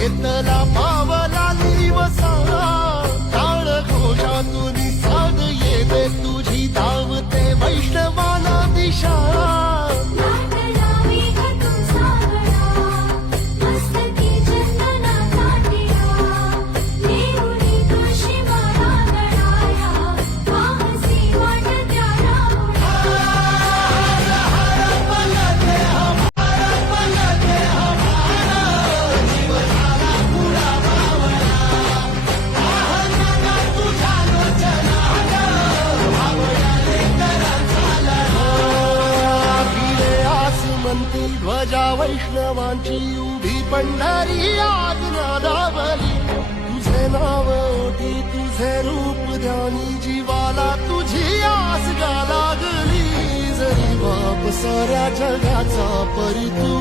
येतला पावला दिवसा टाळ घोषातून साध येते तुझी धावते वैष्णवाला दिशा ध्वजा वैष्णवांची उभी पंढरी आज नादावली तुझे नाव ओटी तुझे रूप ध्यानी जीवाला तुझी आस गा लागली जरी बाप साऱ्या जगाचा परी तू